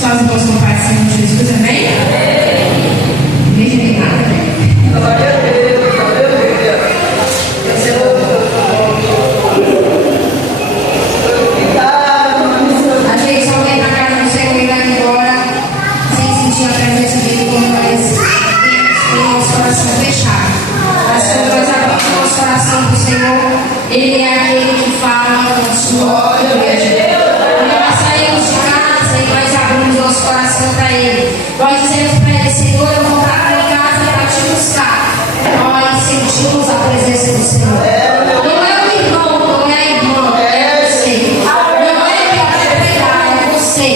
Só as irmãs compartilham de Jesus, amém? Igreja nem nada, né? Glória a Deus, aleluia. A gente só vem na casa do Senhor e vai embora sem sentir a presença dele quando nós temos o nosso coração fechado. Mas quando nós abrimos o nosso coração para o Senhor, Ele é aquele que fala com a sua igreja. Quando nós saímos de casa e nós abrimos nosso coração para Ele, nós dizemos para Ele: Senhor, eu vou estar em casa para te buscar. Nós sentimos a presença do Senhor. Não é o irmão, não é a irmã, é você. Não é quem vai pregar, é você.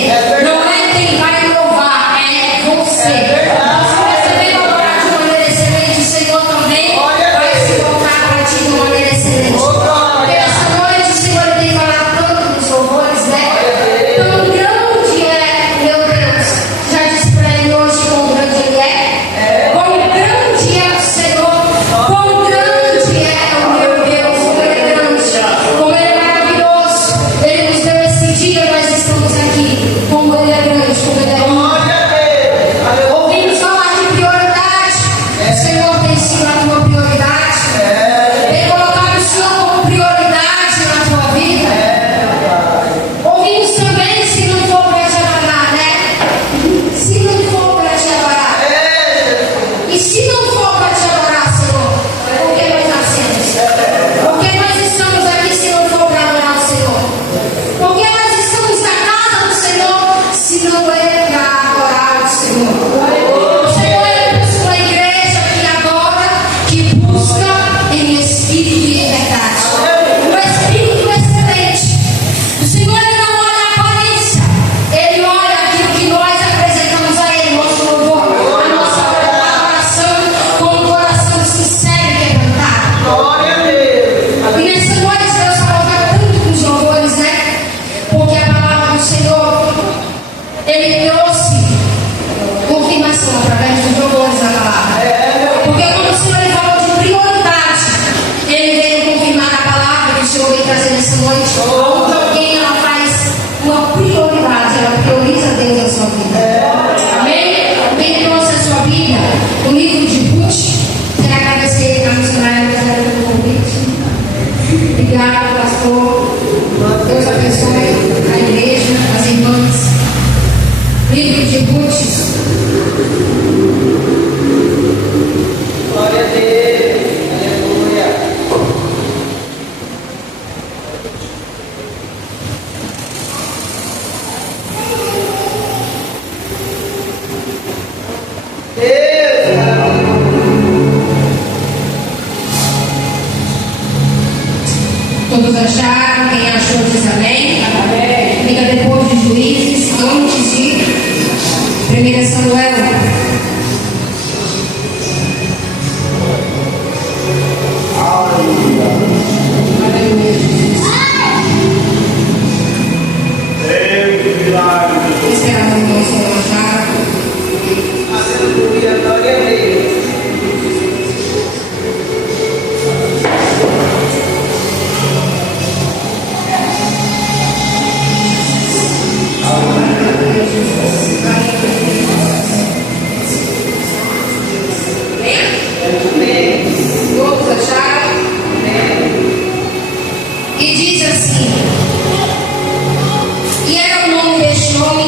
Não é quem vai louvar, é você. Se você vem adorar de maneira excelente, o Senhor também vai se voltar para ti de maneira excelente. Porque essa noite o Senhor tem falado tanto nos louvores, né? Tão grande é, meu Deus. Já disse para ele hoje quão grande ele é. Quão grande é o Senhor. Quão grande é o meu Deus. Como ele é grande. Como ele é maravilhoso. Ele nos deu esse dia, nós estamos aqui. Como ele é grande, como ele é bom. Ouvimos falar de prioridade. O Senhor tem sido a tua prioridade. Tem colocado o Senhor como prioridade na tua vida. Ouvimos também: se não for para te adorar, né? Se não for para te adorar. E se não for para te adorar, Senhor, por que nós nascemos? Por que nós estamos aqui se não for para adorar o Senhor? Por que nós estamos na casa do Senhor se não é para adorar o Senhor? O Senhor é uma igreja que adora, que busca em espírito e em verdade. O espírito excelente. O Senhor ele não olha a aparência, Ele olha aquilo que nós apresentamos a Ele, nosso louvor, a nossa adoração, com um coração sincero e quebrantado. Glória a Deus. E nessa noite Deus coloca tanto nos louvores, né? Porque a palavra do Senhor, Ele trouxe confirmação através dos louvores da palavra. Porque quando o Senhor ele falou de prioridade, Ele veio confirmar a palavra que o Senhor veio trazer nessa noite. Onde alguém ela faz uma prioridade, ela prioriza Deus na sua vida. Amém? Quem trouxe a sua Bíblia, o livro de Ruth, quero agradecer a missionária pelo convite. Obrigado, pastor. Deus abençoe a igreja, as irmãs. Livro de Ruth. Glória a Deus. Aleluia. Todos acharam? Quem achou diz amém? Amém. Fica depois de Juízes, antes de 1 Samuel. Aleluia, Jesus. Esperar o irmão se relaxar. Aleluia. Glória a Deus. Todos acharam? E diz assim: e era o nome deste homem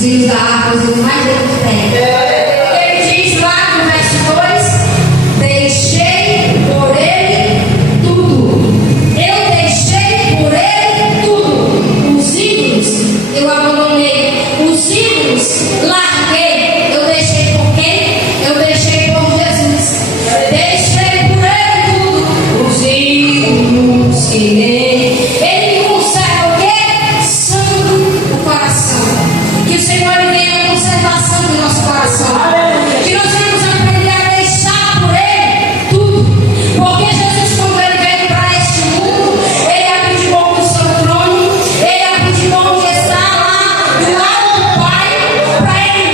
Os ídolos da árvore, os ídolos mais velhos que tem. Ele diz lá no verso 2: deixei por ele tudo. Eu deixei por ele tudo. Os ídolos eu abandonei. Os ídolos larguei. Eu deixei por quem? Eu deixei por Jesus. Deixei por ele tudo. Os ídolos que ele conserva o quê? Santo o coração. Que o Senhor venha conservar santo o nosso coração. Que nós venhamos aprender a deixar por ele tudo. Porque Jesus, quando ele veio para este mundo, ele abriu de mão do seu trono, ele abriu de mão de estar lá do lado do Pai, para ele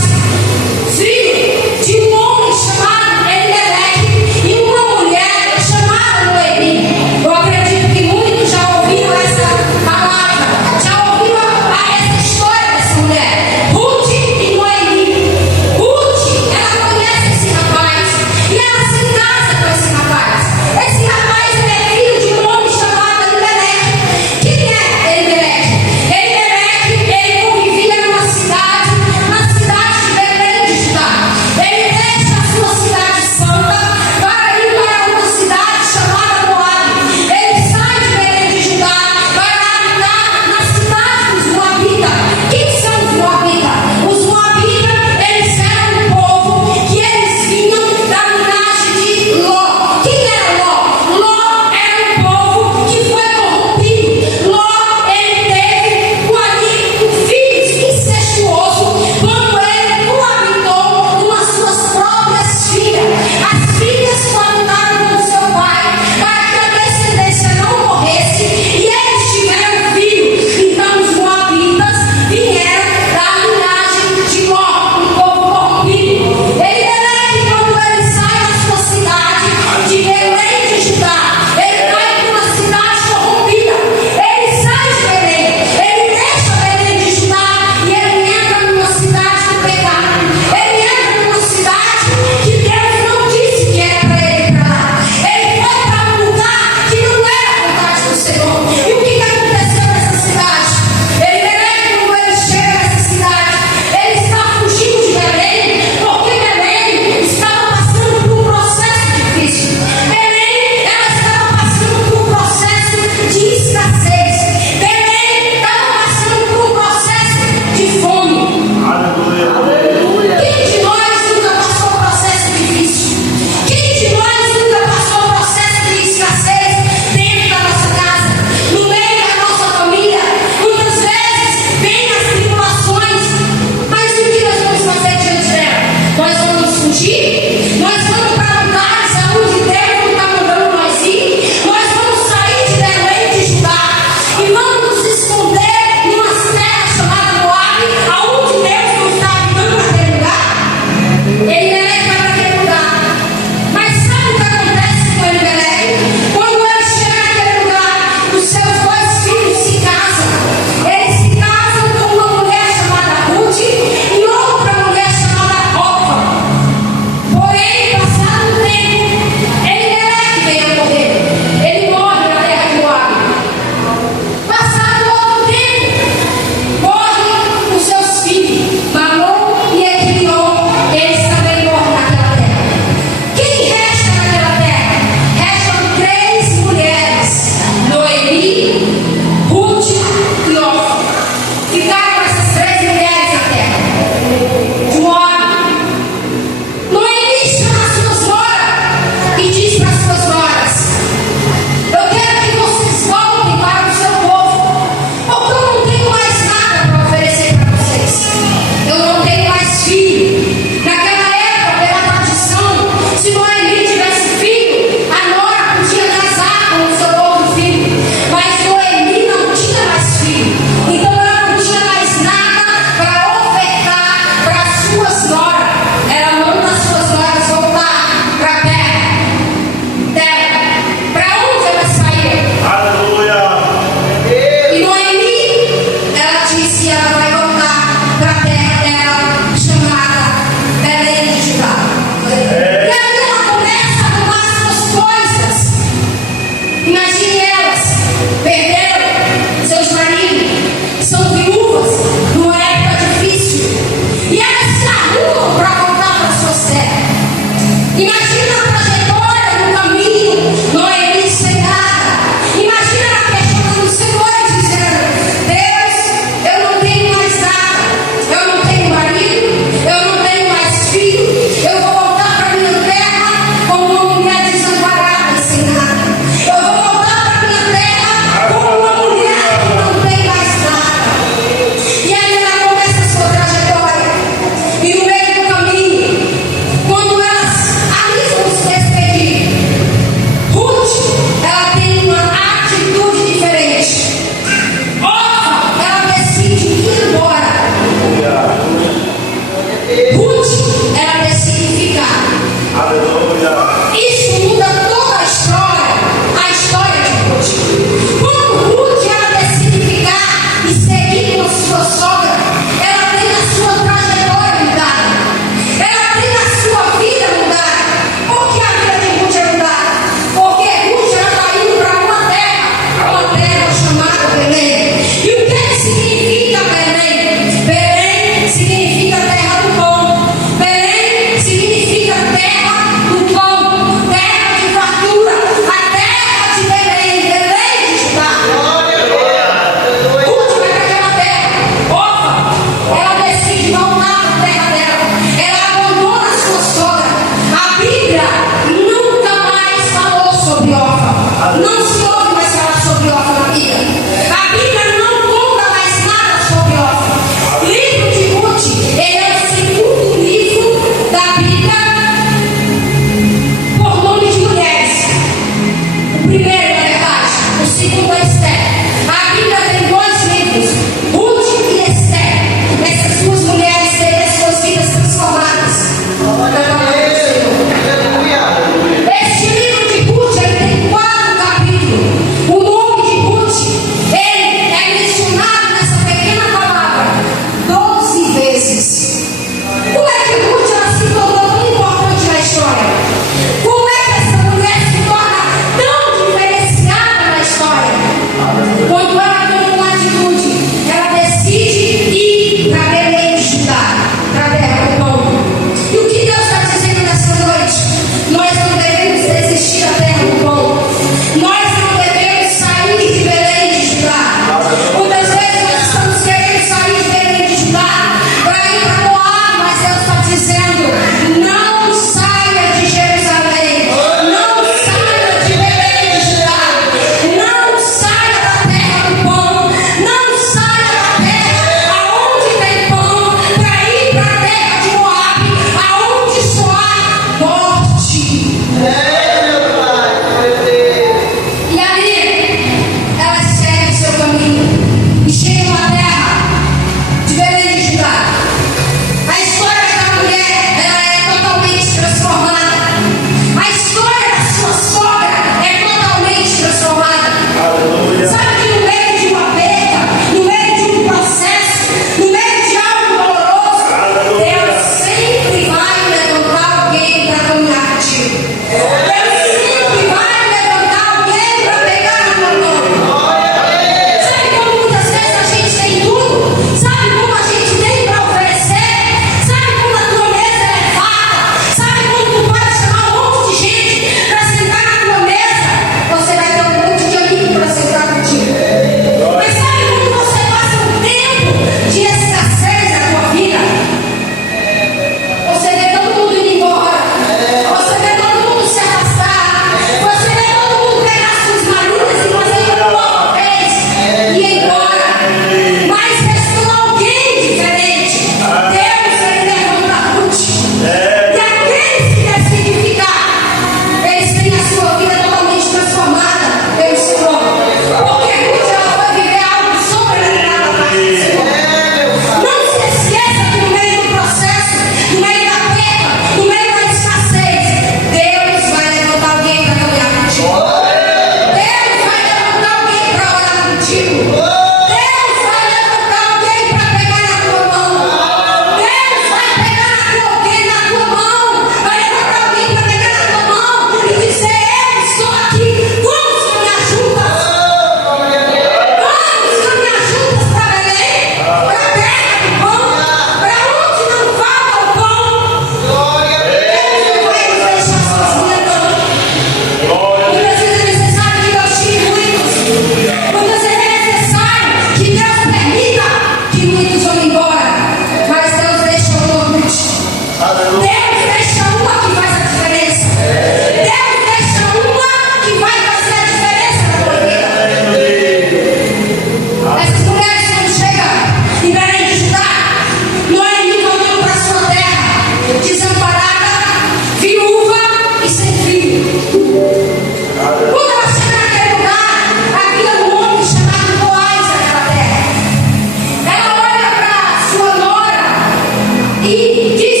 e diz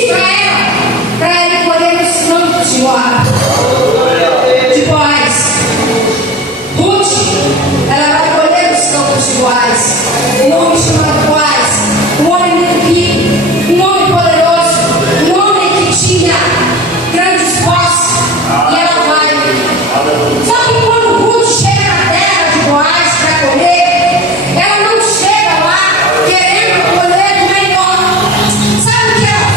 para ele colher os campos de Moab. Depois, Ruth, ela vai colher os campos de Boaz. Um homem chamado Boaz, um homem muito rico, um homem poderoso, um homem que tinha grandes posses. E ela vai. Só que quando Ruth chega na terra de Boaz para colher, ela não chega lá querendo colher do melhor. Sabe o que ela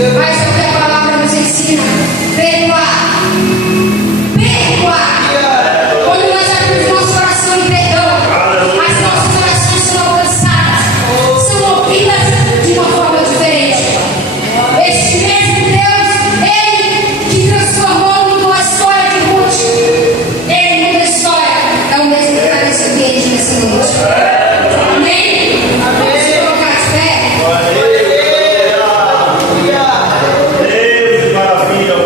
Mas o que a palavra nos ensina? Perdoar. Perdoar. Quando nós abrimos nosso coração em perdão, as nossas orações são alcançadas, são ouvidas de uma forma diferente. Este mesmo Deus, Ele que transformou a história de Ruth, Ele muda a história, é o mesmo que está nesse ambiente nessa noite. Amém? Vamos se colocar de pé. Deus, maravilha,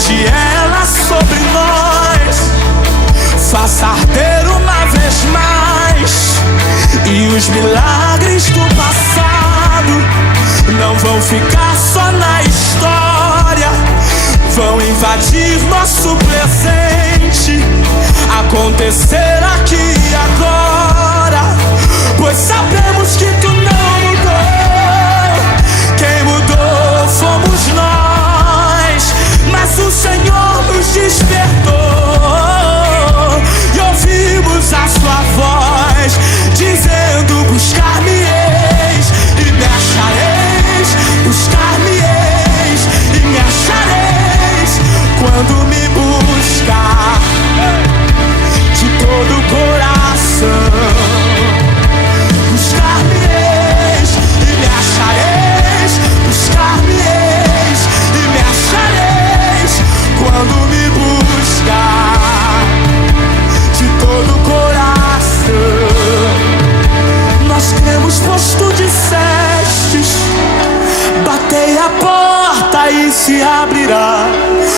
estende ela sobre nós. Faça arder uma vez mais. E os milagres do passado não vão ficar só na história, vão invadir nosso presente, acontecer aqui e agora. Pois sabemos que tu não mudou, quem mudou fomos nós. Mas o Senhor nos despertou e ouvimos a sua voz, dizendo: buscar-me-eis e me achareis. Buscar-me-eis e me achareis quando me buscar de todo o coração. Buscar-me-eis e me achareis. Buscar-me-eis e me achareis quando me buscar de todo o coração. Nós cremos, pois tu dissestes: batei a porta e se abrirá.